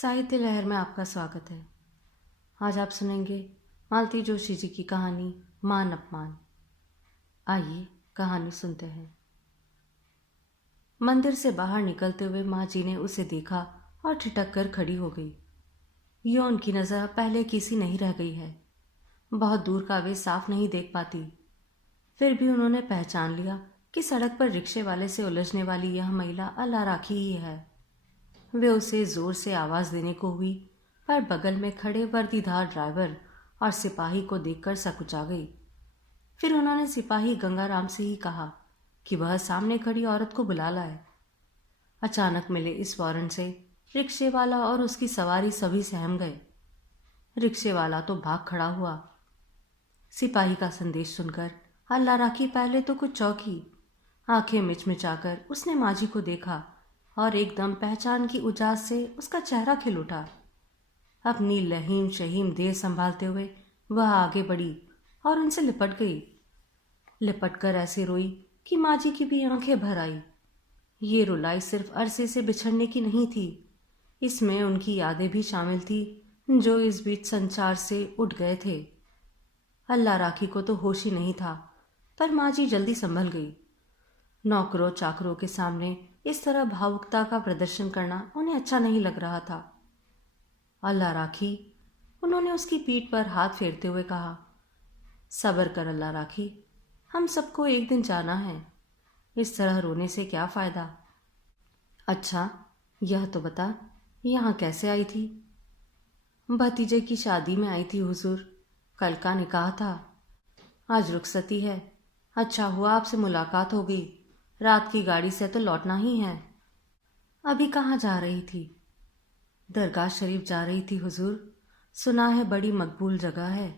साहित्य लहर में आपका स्वागत है। आज आप सुनेंगे मालती जोशी जी की कहानी मान अपमान। आइए कहानी सुनते हैं। मंदिर से बाहर निकलते हुए माँ जी ने उसे देखा और ठिठक कर खड़ी हो गई। यो उनकी नज़र पहले की सी नहीं रह गई है। बहुत दूर का वे साफ नहीं देख पाती। फिर भी उन्होंने पहचान लिया कि सड़क पर रिक्शे वाले से उलझने वाली यह महिला अल्लाह राखी ही है। वे उसे जोर से आवाज देने को हुई, पर बगल में खड़े वर्दीधार ड्राइवर और सिपाही को देखकर सकुचा गई। फिर उन्होंने सिपाही गंगाराम से ही कहा कि वह सामने खड़ी औरत को बुला लाए। अचानक मिले इस वारंट से रिक्शे वाला और उसकी सवारी सभी सहम गए। रिक्शे वाला तो भाग खड़ा हुआ। सिपाही का संदेश सुनकर अल्लाह राखी पहले तो कुछ चौंकी। आंखें मिचमिचाकर उसने माजी को देखा और एकदम पहचान की उजास से उसका चेहरा खिल उठा। अपनी लहीम शहीम देह संभालते हुए वह आगे बढ़ी और उनसे लिपट गई। लिपटकर ऐसे रोई कि माजी की भी आंखें भर आई। ये रुलाई सिर्फ अरसे से बिछड़ने की नहीं थी, इसमें उनकी यादें भी शामिल थी जो इस बीच संसार से उठ गए थे। अल्लाह राखी को तो होश ही नहीं था, पर माजी जल्दी संभल गई। नौकरों चाकरों के सामने इस तरह भावुकता का प्रदर्शन करना उन्हें अच्छा नहीं लग रहा था। अल्लाह राखी, उन्होंने उसकी पीठ पर हाथ फेरते हुए कहा, सब्र कर अल्लाह राखी, हम सबको एक दिन जाना है। इस तरह रोने से क्या फायदा। अच्छा यह तो बता, यहाँ कैसे आई थी। भतीजे की शादी में आई थी हुजूर, कल का निकाह था, आज रुखसती है। अच्छा हुआ आपसे मुलाकात हो गई, रात की गाड़ी से तो लौटना ही है। अभी कहाँ जा रही थी। दरगाह शरीफ जा रही थी हुजूर, सुना है बड़ी मकबूल जगह है,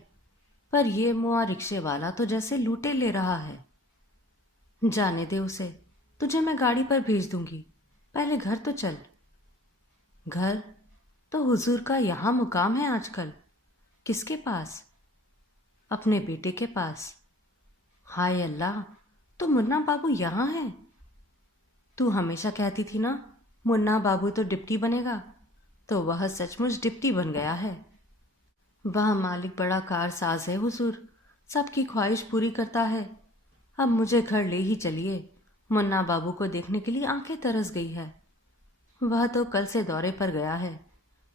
पर यह मुआ रिक्शे वाला तो जैसे लूटे ले रहा है। जाने दे उसे, तुझे मैं गाड़ी पर भेज दूंगी, पहले घर तो चल। घर तो हुजूर का यहाँ मुकाम है आजकल। किसके पास। अपने बेटे के पास। हाय अल्लाह, तो मुन्ना बाबू यहाँ है। तू हमेशा कहती थी ना मुन्ना बाबू तो डिप्टी बनेगा, तो वह सचमुच डिप्टी बन गया है। वह मालिक बड़ा कारसाज है हुजूर, सबकी ख्वाहिश पूरी करता है। अब मुझे घर ले ही चलिए, मुन्ना बाबू को देखने के लिए आंखें तरस गई है। वह तो कल से दौरे पर गया है,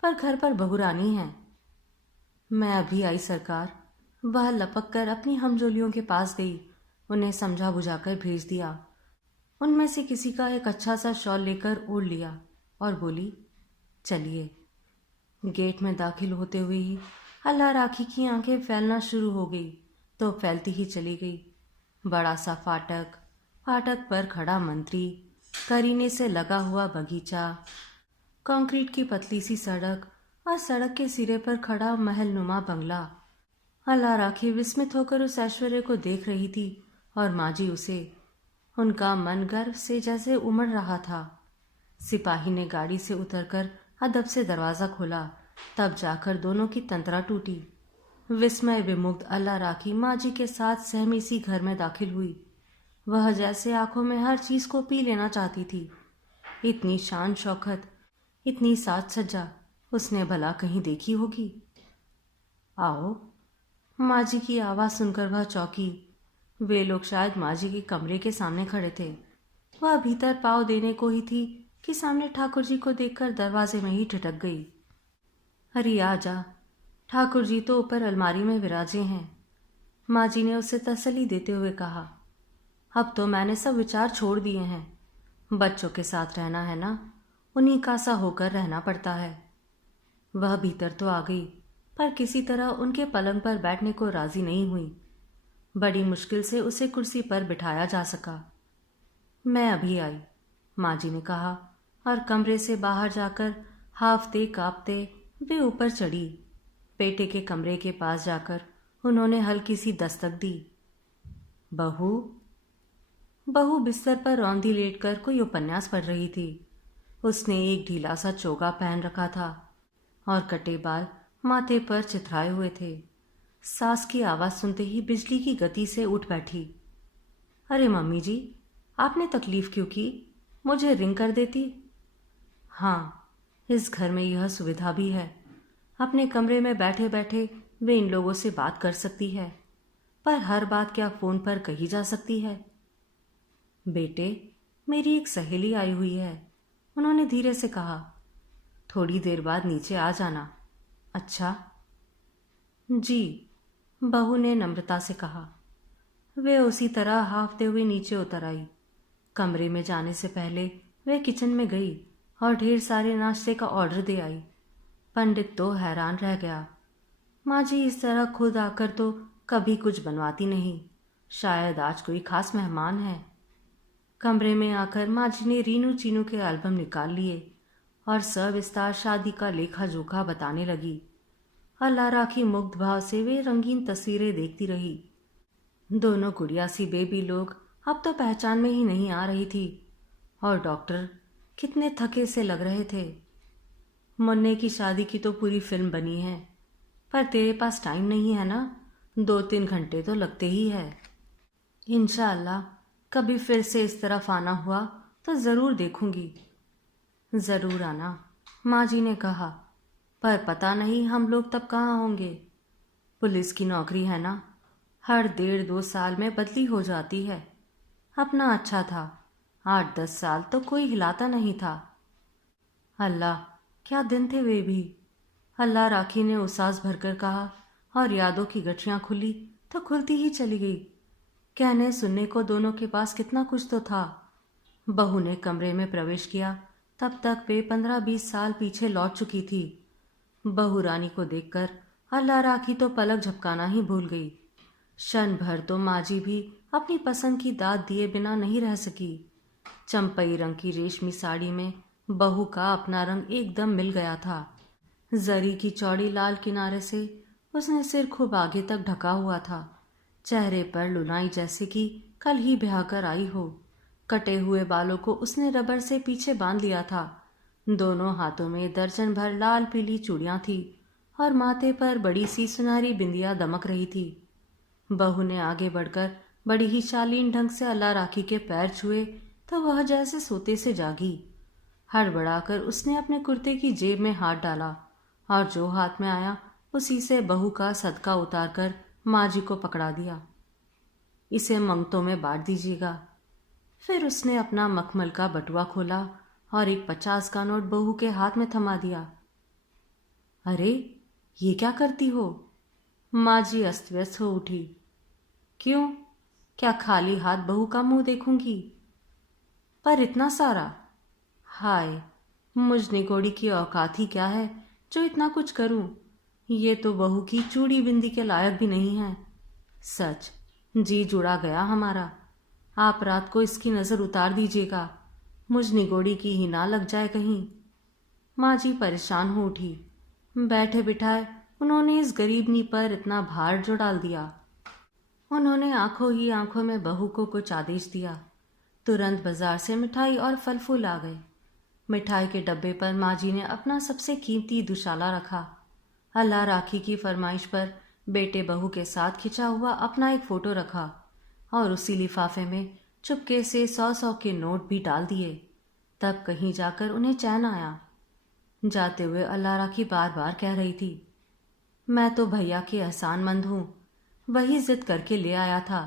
पर घर पर बहुरानी है। मैं अभी आई सरकार। वह लपक कर अपनी हमजोलियों के पास गई, उन्हें समझा बुझाकर भेज दिया। उनमें से किसी का एक अच्छा सा शॉल लेकर ओढ़ लिया और बोली, चलिए। गेट में दाखिल होते हुए ही अल्लाह राखी की आंखें फैलना शुरू हो गई, तो फैलती ही चली गई। बड़ा सा फाटक, फाटक पर खड़ा मंत्री, करीने से लगा हुआ बगीचा, कंक्रीट की पतली सी सड़क और सड़क के सिरे पर खड़ा महल नुमा बंगला। अल्लाह राखी विस्मित होकर उस ऐश्वर्य को देख रही थी और माजी उसे। उनका मन गर्व से जैसे उमड़ रहा था। सिपाही ने गाड़ी से उतरकर अदब से दरवाज़ा खोला, तब जाकर दोनों की तंत्रा टूटी। विस्मय विमुग्ध अल्लाह राखी माजी के साथ सहमी सी घर में दाखिल हुई। वह जैसे आंखों में हर चीज को पी लेना चाहती थी। इतनी शान शौकत, इतनी साज सज्जा उसने भला कहीं देखी होगी। आओ। माजी की आवाज़ सुनकर वह चौंकी। वे लोग शायद माजी के कमरे के सामने खड़े थे। वह भीतर पाँव देने को ही थी कि सामने ठाकुर जी को देखकर दरवाजे में ही ठिठक गई। अरे आ जा, ठाकुर जी तो ऊपर अलमारी में विराजे हैं। माजी ने उसे तसल्ली देते हुए कहा, अब तो मैंने सब विचार छोड़ दिए हैं। बच्चों के साथ रहना है ना, उन्हीं का सा होकर रहना पड़ता है। वह भीतर तो आ गई, पर किसी तरह उनके पलंग पर बैठने को राजी नहीं हुई। बड़ी मुश्किल से उसे कुर्सी पर बिठाया जा सका। मैं अभी आई, माजी ने कहा, और कमरे से बाहर जाकर हाफते कांपते वे ऊपर चढ़ी। बेटे के कमरे के पास जाकर उन्होंने हल्की सी दस्तक दी। बहू। बहू बिस्तर पर रौंदी लेटकर कोई उपन्यास पढ़ रही थी। उसने एक ढीला सा चोगा पहन रखा था और कटे बाल माथे पर चिथराए हुए थे। सास की आवाज़ सुनते ही बिजली की गति से उठ बैठी। अरे मम्मी जी, आपने तकलीफ क्यों की, मुझे रिंग कर देती। हाँ, इस घर में यह सुविधा भी है। अपने कमरे में बैठे बैठे वे इन लोगों से बात कर सकती है, पर हर बात क्या फोन पर कही जा सकती है? बेटे, मेरी एक सहेली आई हुई है, उन्होंने धीरे से कहा। थोड़ी देर बाद नीचे आ जाना। अच्छा। जी, बहू ने नम्रता से कहा। वे उसी तरह हाफते हुए नीचे उतर आई। कमरे में जाने से पहले वे किचन में गई और ढेर सारे नाश्ते का ऑर्डर दे आई। पंडित तो हैरान रह गया। माँ जी इस तरह खुद आकर तो कभी कुछ बनवाती नहीं, शायद आज कोई खास मेहमान है। कमरे में आकर माँ जी ने रीनू चीनू के एल्बम निकाल लिए और सविस्तार शादी का लेखा जोखा बताने लगी। अल्लाह राखी मुग्ध भाव से वे रंगीन तस्वीरें देखती रही। दोनों गुड़िया सी बेबी लोग अब तो पहचान में ही नहीं आ रही थी, और डॉक्टर कितने थके से लग रहे थे। मुन्ने की शादी की तो पूरी फिल्म बनी है, पर तेरे पास टाइम नहीं है ना, 2-3 घंटे तो लगते ही है। इंशाअल्लाह कभी फिर से इस तरफ आना हुआ तो ज़रूर देखूंगी। ज़रूर आना, माँ जी ने कहा, पर पता नहीं हम लोग तब कहाँ होंगे। पुलिस की नौकरी है ना, हर 1.5-2 साल में बदली हो जाती है। अपना अच्छा था, 8-10 साल तो कोई हिलाता नहीं था। अल्लाह, क्या दिन थे वे भी। अल्लाह राखी ने उसास भरकर कहा, और यादों की गठरियां खुली तो खुलती ही चली गई। कहने सुनने को दोनों के पास कितना कुछ तो था। बहू ने कमरे में प्रवेश किया, तब तक वे 15-20 साल पीछे लौट चुकी थी। बहू रानी को देखकर अल्लाह राखी तो पलक झपकाना ही भूल गई। क्षण भर तो माँ जी भी अपनी पसंद की दाद दिए बिना नहीं रह सकी। चंपई रंग की रेशमी साड़ी में बहू का अपना रंग एकदम मिल गया था। जरी की चौड़ी लाल किनारे से उसने सिर खूब आगे तक ढका हुआ था। चेहरे पर लुलाई जैसे कि कल ही ब्याह कर आई हो। कटे हुए बालों को उसने रबर से पीछे बांध लिया था। दोनों हाथों में दर्जन भर लाल पीली चूड़ियां थी और माथे पर बड़ी सी सुनहरी बिंदिया दमक रही थी। बहू ने आगे बढ़कर बड़ी ही शालीन ढंग से अल्लाह राखी के पैर छुए तो वह जैसे सोते से जागी। हड़बड़ाकर उसने अपने कुर्ते की जेब में हाथ डाला और जो हाथ में आया उसी से बहू का सदका उतारकर माँ जी को पकड़ा दिया। इसे मंगतों में बांट दीजिएगा। फिर उसने अपना मखमल का बटुआ खोला और एक 50 का नोट बहू के हाथ में थमा दिया। अरे, ये क्या करती हो? माँ जी अस्त व्यस्त हो उठी। क्यों, क्या खाली हाथ बहू का मुंह देखूंगी? पर इतना सारा? हाय, मुझ निगोड़ी की औकात ही क्या है जो इतना कुछ करूं। ये तो बहू की चूड़ी बिंदी के लायक भी नहीं है। सच, जी जुड़ा गया हमारा। आप रात को इसकी नज़र उतार दीजिएगा, मुझ निगोड़ी की ही ना लग जाए कहीं। माँ जी परेशान हो उठी। बैठे बिठाए उन्होंने इस गरीबनी पर इतना भार जो डाल दिया। उन्होंने आंखों ही आंखों में बहू को कुछ आदेश दिया। तुरंत बाजार से मिठाई और फल फूल आ गए। मिठाई के डब्बे पर माँ जी ने अपना सबसे कीमती दुशाला रखा। अल्लाह राखी की फरमाइश पर बेटे बहू के साथ खिंचा हुआ अपना एक फोटो रखा और उसी लिफाफे में चुपके से 100-100 के नोट भी डाल दिए। तब कहीं जाकर उन्हें चैन आया। जाते हुए अल्लाह राखी बार बार कह रही थी, मैं तो भैया की एहसानमंद हूँ, वही जिद करके ले आया था,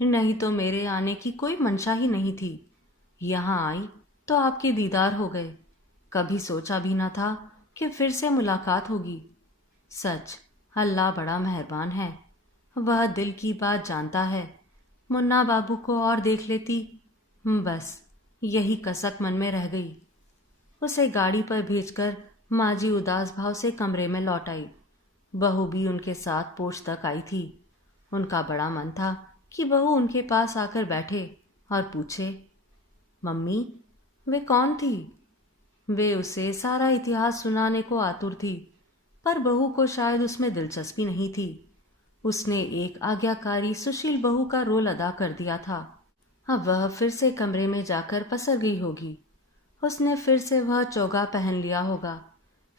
नहीं तो मेरे आने की कोई मंशा ही नहीं थी। यहाँ आई तो आपके दीदार हो गए। कभी सोचा भी ना था कि फिर से मुलाकात होगी। सच, अल्लाह बड़ा मेहरबान है, वह दिल की बात जानता है। मुन्ना बाबू को और देख लेती, बस यही कसक मन में रह गई। उसे गाड़ी पर भेजकर माँ जी उदास भाव से कमरे में लौट आई। बहू भी उनके साथ पोछ तक आई थी। उनका बड़ा मन था कि बहू उनके पास आकर बैठे और पूछे, मम्मी, वे कौन थी? वे उसे सारा इतिहास सुनाने को आतुर थी, पर बहू को शायद उसमें दिलचस्पी नहीं थी। उसने एक आज्ञाकारी सुशील बहू का रोल अदा कर दिया था। अब वह फिर से कमरे में जाकर पसर गई होगी। उसने फिर से वह चोगा पहन लिया होगा,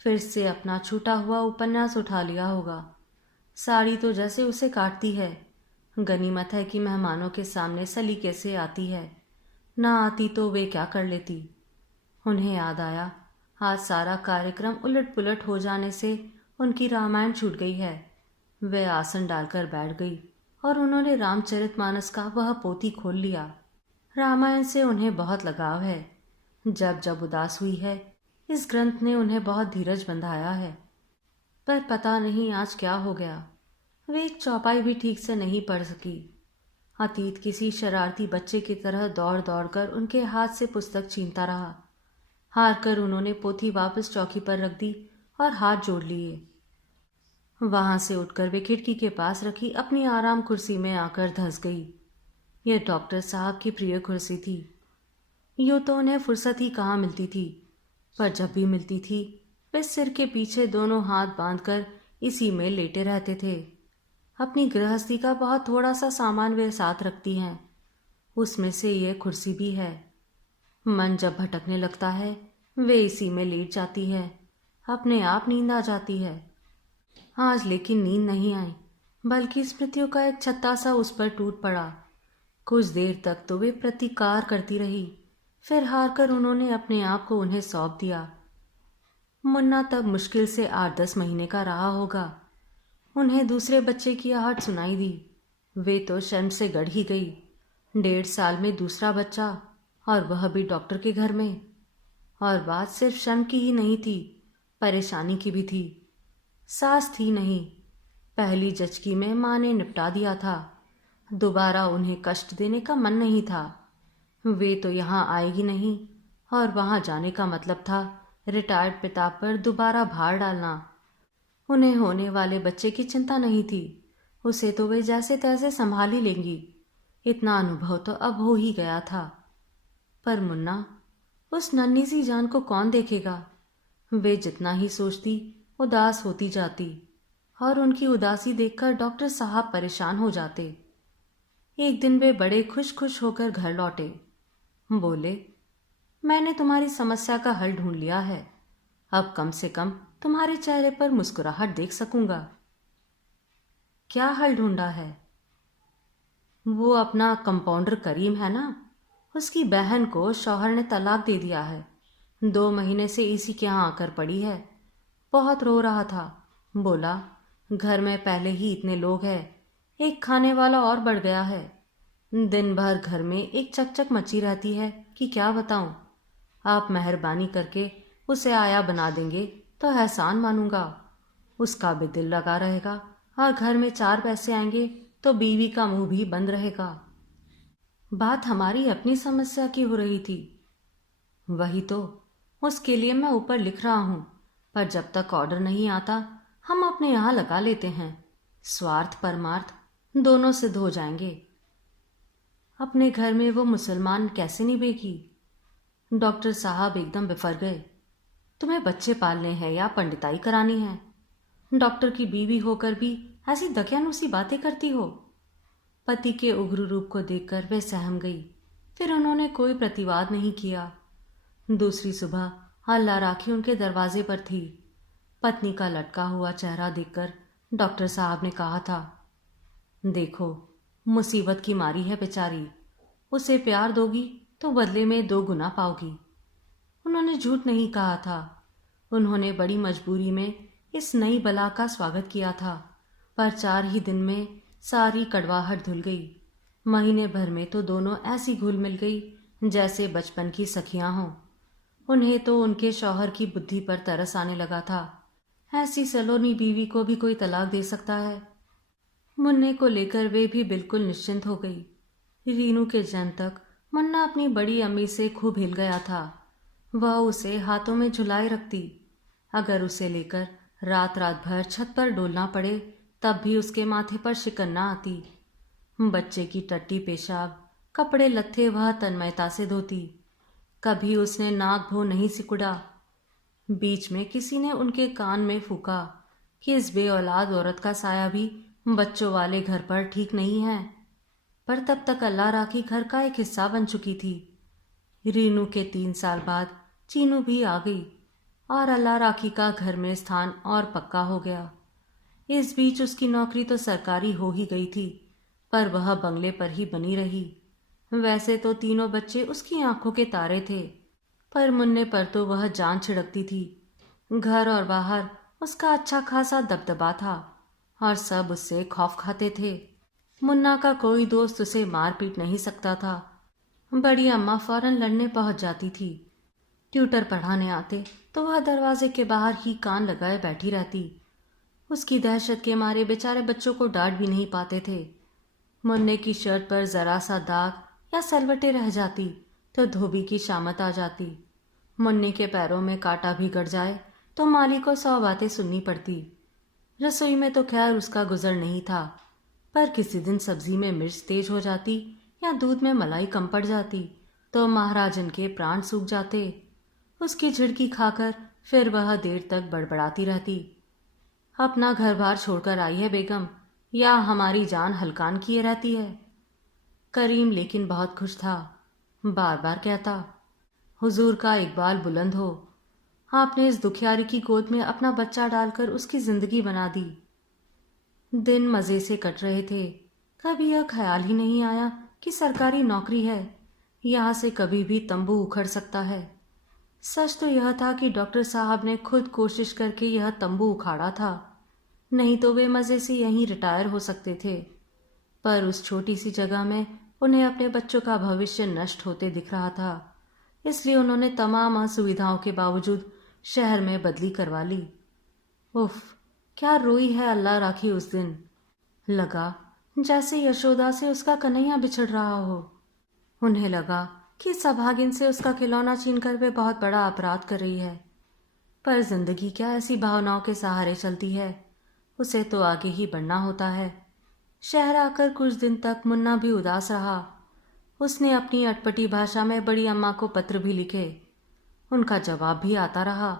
फिर से अपना छूटा हुआ उपन्यास उठा लिया होगा। साड़ी तो जैसे उसे काटती है। गनीमत है कि मेहमानों के सामने सलीके से आती है, ना आती तो वे क्या कर लेती। उन्हें याद आया आज सारा कार्यक्रम उलट पुलट हो जाने से उनकी रामायण छूट गई है। वे आसन डालकर बैठ गई और उन्होंने रामचरितमानस का वह पोथी खोल लिया। रामायण से उन्हें बहुत लगाव है। जब जब उदास हुई है, इस ग्रंथ ने उन्हें बहुत धीरज बंधाया है। पर पता नहीं आज क्या हो गया, वे एक चौपाई भी ठीक से नहीं पढ़ सकी। अतीत किसी शरारती बच्चे की तरह दौड़ दौड़ कर उनके हाथ से पुस्तक छीनता रहा। हार कर उन्होंने पोथी वापस चौकी पर रख दी और हाथ जोड़ लिए। वहां से उठकर वे खिड़की के पास रखी अपनी आराम कुर्सी में आकर धंस गई। यह डॉक्टर साहब की प्रिय कुर्सी थी। यूं तो उन्हें फुर्सत ही कहाँ मिलती थी, पर जब भी मिलती थी वे सिर के पीछे दोनों हाथ बांधकर इसी में लेटे रहते थे। अपनी गृहस्थी का बहुत थोड़ा सा सामान वे साथ रखती हैं, उसमें से यह कुर्सी भी है। मन जब भटकने लगता है वे इसी में लेट जाती है, अपने आप नींद आ जाती है। आज लेकिन नींद नहीं आई, बल्कि स्मृतियों का एक छत्ता सा उस पर टूट पड़ा। कुछ देर तक तो वे प्रतिकार करती रही, फिर हार कर उन्होंने अपने आप को उन्हें सौंप दिया। मुन्ना तब मुश्किल से 8-10 महीने का रहा होगा। उन्हें दूसरे बच्चे की आहट सुनाई दी। वे तो शर्म से गड़ ही गई। 1.5 साल में दूसरा बच्चा, और वह भी डॉक्टर के घर में। और बात सिर्फ शर्म की ही नहीं थी, परेशानी की भी थी। सास थी नहीं, पहली जचकी में माँ ने निपटा दिया था। दोबारा उन्हें कष्ट देने का मन नहीं था। वे तो यहाँ आएगी नहीं, और वहाँ जाने का मतलब था रिटायर्ड पिता पर दोबारा भार डालना। उन्हें होने वाले बच्चे की चिंता नहीं थी, उसे तो वे जैसे तैसे संभाल ही लेंगी। इतना अनुभव तो अब हो ही गया था। पर मुन्ना, उस नन्ही सी जान को कौन देखेगा? वे जितना ही सोचती उदास होती जाती, और उनकी उदासी देखकर डॉक्टर साहब परेशान हो जाते। एक दिन वे बड़े खुश खुश होकर घर लौटे। बोले, मैंने तुम्हारी समस्या का हल ढूंढ लिया है। अब कम से कम तुम्हारे चेहरे पर मुस्कुराहट देख सकूंगा। क्या हल ढूंढा है? वो अपना कंपाउंडर करीम है ना, उसकी बहन को शौहर ने तलाक दे दिया है। 2 महीने से इसी के यहाँ आकर पड़ी है। बहुत रो रहा था। बोला, घर में पहले ही इतने लोग हैं, एक खाने वाला और बढ़ गया है। दिन भर घर में एक चकचक मची रहती है कि क्या बताऊं। आप मेहरबानी करके उसे आया बना देंगे तो एहसान मानूंगा। उसका भी दिल लगा रहेगा, और घर में 4 पैसे आएंगे तो बीवी का मुंह भी बंद रहेगा। बात हमारी अपनी समस्या की हो रही थी। वही तो, उसके लिए मैं ऊपर लिख रहा हूं, पर जब तक ऑर्डर नहीं आता हम अपने यहां लगा लेते हैं। स्वार्थ परमार्थ दोनों सिद्ध हो जाएंगे। अपने घर में वो मुसलमान कैसे निभेगी? डॉक्टर साहब एकदम बिफर गए। तुम्हें बच्चे पालने हैं या पंडिताई करानी है? डॉक्टर की बीवी होकर भी ऐसी दकियानूसी बातें करती हो? पति के उग्र रूप को देखकर वे सहम गई। फिर उन्होंने कोई प्रतिवाद नहीं किया। दूसरी सुबह अल्लाह राखी उनके दरवाजे पर थी। पत्नी का लटका हुआ चेहरा देखकर डॉक्टर साहब ने कहा था, देखो, मुसीबत की मारी है बेचारी। उसे प्यार दोगी तो बदले में 2 गुना पाओगी। उन्होंने झूठ नहीं कहा था। उन्होंने बड़ी मजबूरी में इस नई बला का स्वागत किया था, पर 4 ही दिन में सारी कड़वाहट धुल गई। महीने भर में तो दोनों ऐसी घुल मिल गई जैसे बचपन की सखियां हों। उन्हें तो उनके शौहर की बुद्धि पर तरस आने लगा था। ऐसी सलोनी बीवी को भी कोई तलाक दे सकता है? मुन्ने को लेकर वे भी बिल्कुल निश्चिंत हो गई। रीनू के जन्म तक मुन्ना अपनी बड़ी अम्मी से खूब हिल गया था। वह उसे हाथों में झुलाए रखती। अगर उसे लेकर रात रात भर छत पर डोलना पड़े तब भी उसके माथे पर शिकन न आती। बच्चे की टट्टी पेशाब, कपड़े लत्थे वह तन्मयता से धोती। कभी उसने नाक भो नहीं सिकुड़ा। बीच में किसी ने उनके कान में फूका कि इस बेऔलाद औरत का साया भी बच्चों वाले घर पर ठीक नहीं है। पर तब तक अल्लाह राखी घर का एक हिस्सा बन चुकी थी। रीनू के 3 साल बाद चीनू भी आ गई और अल्लाह राखी का घर में स्थान और पक्का हो गया। इस बीच उसकी नौकरी तो सरकारी हो ही गई थी, पर वह बंगले पर ही बनी रही। वैसे तो तीनों बच्चे उसकी आंखों के तारे थे। पर मुन्ने पर तो वह जान छिड़कती थी। घर और बाहर उसका अच्छा खासा दबदबा था और सब उससे खौफ खाते थे। मुन्ना का कोई दोस्त उसे मार पीट नहीं सकता था। बड़ी अम्मा फौरन लड़ने पहुंच जाती थी। ट्यूटर पढ़ाने आते तो वह दरवाजे के बाहर ही कान लगाए बैठी रहती। उसकी दहशत के मारे बेचारे बच्चों को डांट भी नहीं पाते थे। मुन्ने की शर्ट पर जरा सा दाग या सलवटें रह जाती तो धोबी की शामत आ जाती। मुन्ने के पैरों में कांटा भी गड़ जाए तो माली को 100 बातें सुननी पड़ती। रसोई में तो खैर उसका गुजर नहीं था, पर किसी दिन सब्जी में मिर्च तेज हो जाती या दूध में मलाई कम पड़ जाती तो महाराजन के प्राण सूख जाते। उसकी झिड़की खाकर फिर वह देर तक बड़बड़ाती रहती, अपना घर बार छोड़कर आई है बेगम या हमारी जान हलकान किए रहती है। करीम लेकिन बहुत खुश था, बार बार कहता, हुजूर का इकबाल बुलंद हो, आपने इस दुखियारी की गोद में अपना बच्चा डालकर उसकी जिंदगी बना दी। दिन मजे से कट रहे थे। कभी यह ख्याल ही नहीं आया कि सरकारी नौकरी है, यहाँ से कभी भी तंबू उखड़ सकता है। सच तो यह था कि डॉक्टर साहब ने खुद कोशिश करके यह तंबू उखाड़ा था, नहीं तो वे मजे से यहीं रिटायर हो सकते थे। पर उस छोटी सी जगह में उन्हें अपने बच्चों का भविष्य नष्ट होते दिख रहा था, इसलिए उन्होंने तमाम असुविधाओं के बावजूद शहर में बदली करवा ली। उफ, क्या रोई है अल्लाह राखी उस दिन। लगा जैसे यशोदा से उसका कन्हैया बिछड़ रहा हो। उन्हें लगा कि सभागिन से उसका खिलौना छीनकर वे बहुत बड़ा अपराध कर रही है। पर जिंदगी क्या ऐसी भावनाओं के सहारे चलती है, उसे तो आगे ही बढ़ना होता है। शहर आकर कुछ दिन तक मुन्ना भी उदास रहा। उसने अपनी अटपटी भाषा में बड़ी अम्मा को पत्र भी लिखे, उनका जवाब भी आता रहा,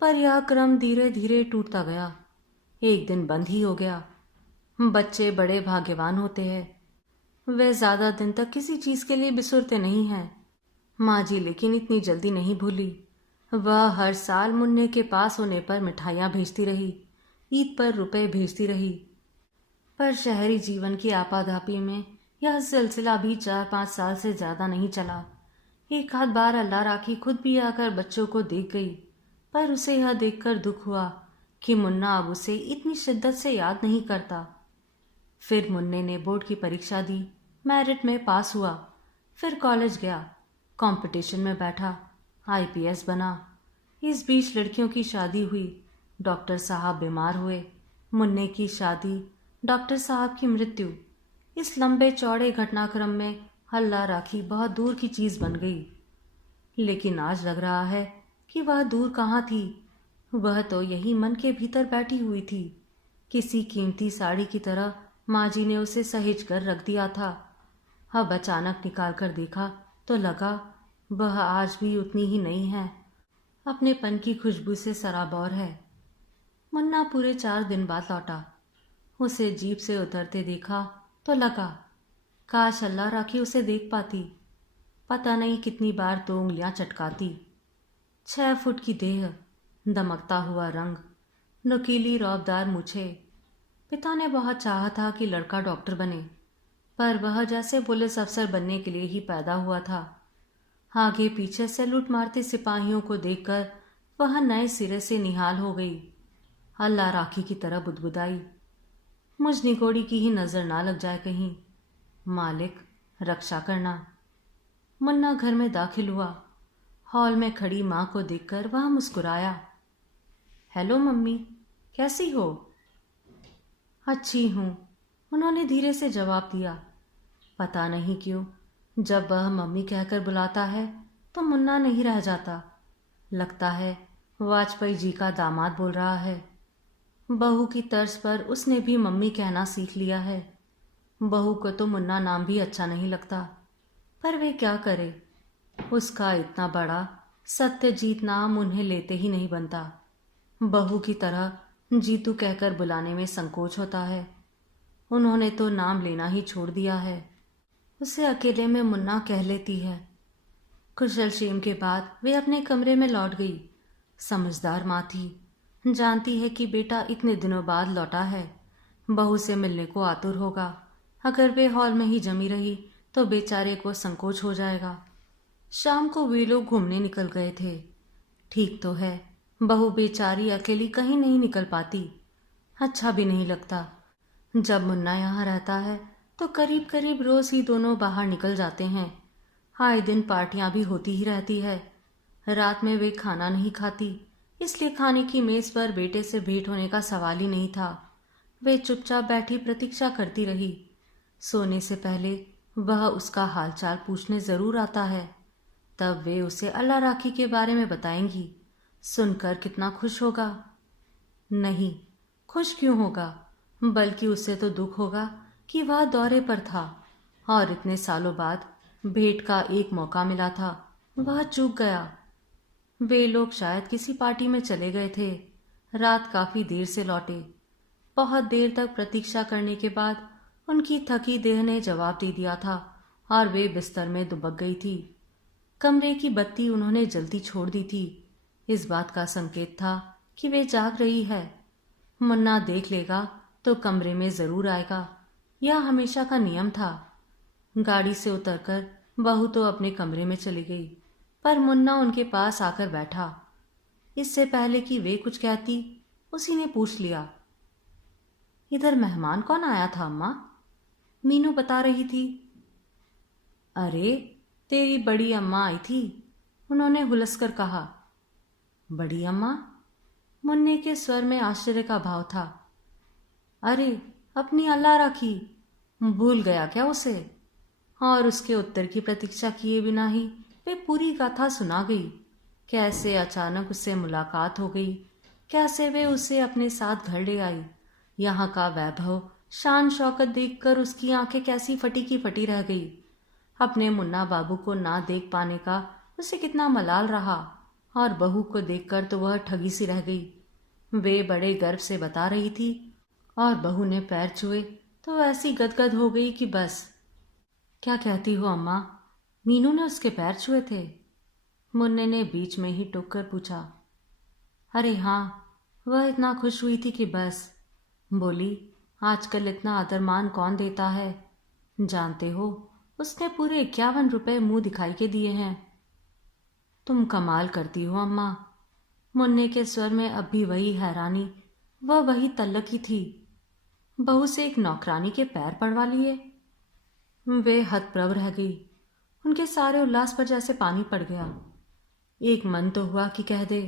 पर यह क्रम धीरे धीरे टूटता गया। एक दिन बंद ही हो गया। बच्चे बड़े भाग्यवान होते हैं, वे ज्यादा दिन तक किसी चीज के लिए बिसुरते नहीं हैं। माँ जी लेकिन इतनी जल्दी नहीं भूली। वह हर साल मुन्ने के पास होने पर मिठाइयाँ भेजती रही, ईद पर रुपए भेजती रही। पर शहरी जीवन की आपाधापी में यह सिलसिला भी 4-5 साल से ज्यादा नहीं चला। एक आध बार अल्लाह राखी खुद भी आकर बच्चों को देख गई, पर उसे यह देखकर दुख हुआ कि मुन्ना अब उसे इतनी शिद्दत से याद नहीं करता। फिर मुन्ने ने बोर्ड की परीक्षा दी, मेरिट में पास हुआ। फिर कॉलेज गया, कंपटीशन में बैठा, आईपीएस बना। इस बीच लड़कियों की शादी हुई, डॉक्टर साहब बीमार हुए, मुन्ने की शादी, डॉक्टर साहब की मृत्यु। इस लंबे चौड़े घटनाक्रम में अल्लाह राखी बहुत दूर की चीज बन गई। लेकिन आज लग रहा है कि वह दूर कहाँ थी, वह तो यही मन के भीतर बैठी हुई थी। किसी कीमती साड़ी की तरह माँ जी ने उसे सहेज कर रख दिया था। अब अचानक निकाल कर देखा तो लगा वह आज भी उतनी ही नई है, अपने पन की खुशबू से सराबोर है। मुन्ना पूरे 4 दिन बाद लौटा। उसे जीप से उतरते देखा तो लगा काश अल्लाह राखी उसे देख पाती। पता नहीं कितनी बार तो उंगलियां चटकाती। 6 फुट की देह, दमकता हुआ रंग, नुकीली रौबदार मूछे। पिता ने बहुत चाहा था कि लड़का डॉक्टर बने, पर वह जैसे पुलिस अफसर बनने के लिए ही पैदा हुआ था। आगे पीछे से लूट मारते सिपाहियों को देखकर वह नए सिरे से निहाल हो गई। अल्लाह राखी की तरह बुदबुदाई, मुझ निगोड़ी की ही नजर ना लग जाए कहीं, मालिक रक्षा करना। मुन्ना घर में दाखिल हुआ। हॉल में खड़ी माँ को देखकर वह मुस्कुराया। हेलो मम्मी, कैसी हो? अच्छी हूँ, उन्होंने धीरे से जवाब दिया। पता नहीं क्यों जब वह मम्मी कहकर बुलाता है तो मुन्ना नहीं रह जाता। लगता है वाजपेयी जी का दामाद बोल रहा है। बहू की तर्ज पर उसने भी मम्मी कहना सीख लिया है। बहू को तो मुन्ना नाम भी अच्छा नहीं लगता, पर वे क्या करे, उसका इतना बड़ा सत्यजीत नाम उन्हें लेते ही नहीं बनता। बहू की तरह जीतू कहकर बुलाने में संकोच होता है। उन्होंने तो नाम लेना ही छोड़ दिया है। उसे अकेले में मुन्ना कह लेती है। कुशल क्षेम के बाद वे अपने कमरे में लौट गई। समझदार माँ थी, जानती है कि बेटा इतने दिनों बाद लौटा है, बहू से मिलने को आतुर होगा। अगर वे हॉल में ही जमी रही तो बेचारे को संकोच हो जाएगा। शाम को वे लोग घूमने निकल गए थे। ठीक तो है, बहू बेचारी अकेली कहीं नहीं निकल पाती। अच्छा भी नहीं लगता। जब मुन्ना यहाँ रहता है तो करीब करीब रोज ही दोनों बाहर निकल जाते हैं। आए दिन पार्टियां भी होती ही रहती है। रात में वे खाना नहीं खाती, इसलिए खाने की मेज पर बेटे से भेंट होने का सवाल ही नहीं था। वे चुपचाप बैठी प्रतीक्षा करती रही। सोने से पहले वह उसका हालचाल पूछने जरूर आता है। तब वे उसे अल्लाह राखी के बारे में बताएंगी। सुनकर कितना खुश होगा। नहीं, खुश क्यों होगा, बल्कि उसे तो दुख होगा कि वह दौरे पर था और इतने सालों बाद भेंट का एक मौका मिला था, वह चूक गया। वे लोग शायद किसी पार्टी में चले गए थे। रात काफी देर से लौटे। बहुत देर तक प्रतीक्षा करने के बाद उनकी थकी देह ने जवाब दे दिया था और वे बिस्तर में दुबक गई थी। कमरे की बत्ती उन्होंने जल्दी छोड़ दी थी। इस बात का संकेत था कि वे जाग रही है। मुन्ना देख लेगा तो कमरे में जरूर आएगा, यह हमेशा का नियम था। गाड़ी से उतरकर बहू तो अपने कमरे में चली गई, पर मुन्ना उनके पास आकर बैठा। इससे पहले कि वे कुछ कहती, उसी ने पूछ लिया, इधर मेहमान कौन आया था अम्मा? मीनू बता रही थी। अरे, तेरी बड़ी अम्मा आई थी, उन्होंने हुलसकर कहा। बड़ी अम्मा? मुन्ने के स्वर में आश्चर्य का भाव था। अरे, अपनी अल्लाह राखी, भूल गया क्या उसे? और उसके उत्तर की प्रतीक्षा किए बिना ही वे पूरी गाथा सुना गई। कैसे अचानक उससे मुलाकात हो गई, कैसे वे उसे अपने साथ घर ले आई। यहाँ का वैभव, शान शौकत देखकर उसकी आंखें कैसी फटी की फटी रह गई। अपने मुन्ना बाबू को ना देख पाने का उसे कितना मलाल रहा, और बहू को देखकर तो वह ठगी सी रह गई। वे बड़े गर्व से बता रही थी, और बहू ने पैर छुए तो ऐसी गदगद हो गई कि बस। क्या कहती हो अम्मा, मीनू ने उसके पैर छुए थे? मुन्ने ने बीच में ही टोक कर पूछा। अरे हाँ, वह इतना खुश हुई थी कि बस। बोली, आजकल इतना आदरमान कौन देता है? जानते हो, उसने पूरे 51 रुपए मुंह दिखाई के दिए हैं। तुम कमाल करती हो अम्मा। मुन्ने के स्वर में अब भी वही हैरानी, वह वही तल्लकी थी। बहू से एक नौकरानी के पैर पड़वा लिए? वे हतप्रभ रह गई। उनके सारे उल्लास पर जैसे पानी पड़ गया। एक मन तो हुआ कि कह दे,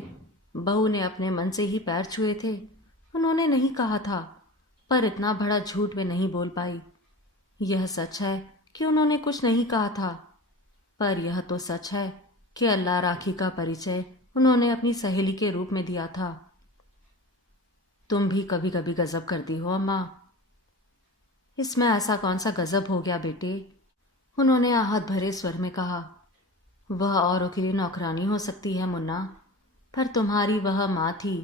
बहू ने अपने मन से ही पैर छुए थे, उन्होंने नहीं कहा था। पर इतना बड़ा झूठ वे नहीं बोल पाई। यह सच है कि उन्होंने कुछ नहीं कहा था, पर यह तो सच है कि अल्लाह राखी का परिचय उन्होंने अपनी सहेली के रूप में दिया था। तुम भी कभी कभी गजब करती हो अम्मा। इसमें ऐसा कौन सा गजब हो गया बेटे? उन्होंने आहत भरे स्वर में कहा। वह औरों के लिए नौकरानी हो सकती है मुन्ना, पर तुम्हारी वह माँ थी।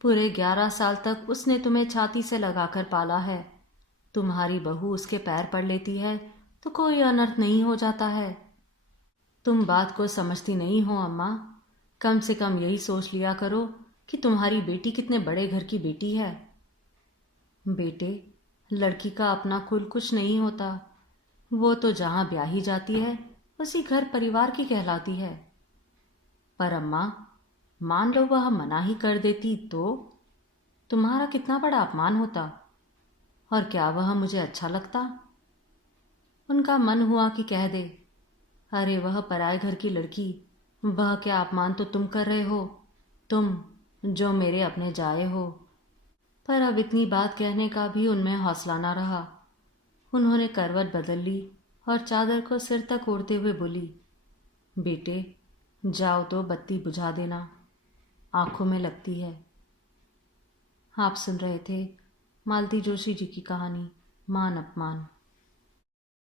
पूरे 11 साल तक उसने तुम्हें छाती से लगाकर पाला है। तुम्हारी बहू उसके पैर पड़ लेती है तो कोई अनर्थ नहीं हो जाता है। तुम बात को समझती नहीं हो अम्मा। कम से कम यही सोच लिया करो कि तुम्हारी बेटी कितने बड़े घर की बेटी है। बेटे, लड़की का अपना कुल कुछ नहीं होता। वो तो जहां ब्याही जाती है उसी घर परिवार की कहलाती है। पर अम्मा, मान लो वह मना ही कर देती तो तुम्हारा कितना बड़ा अपमान होता। और क्या वह मुझे अच्छा लगता? उनका मन हुआ कि कह दे, अरे वह पराए घर की लड़की, वह क्या अपमान तो तुम कर रहे हो, तुम जो मेरे अपने जाए हो। पर अब इतनी बात कहने का भी उनमें हौसला ना रहा। उन्होंने करवट बदल ली और चादर को सिर तक ओढ़ते हुए बोली, बेटे जाओ तो बत्ती बुझा देना, आंखों में लगती है। आप सुन रहे थे मालती जोशी जी की कहानी मान अपमान।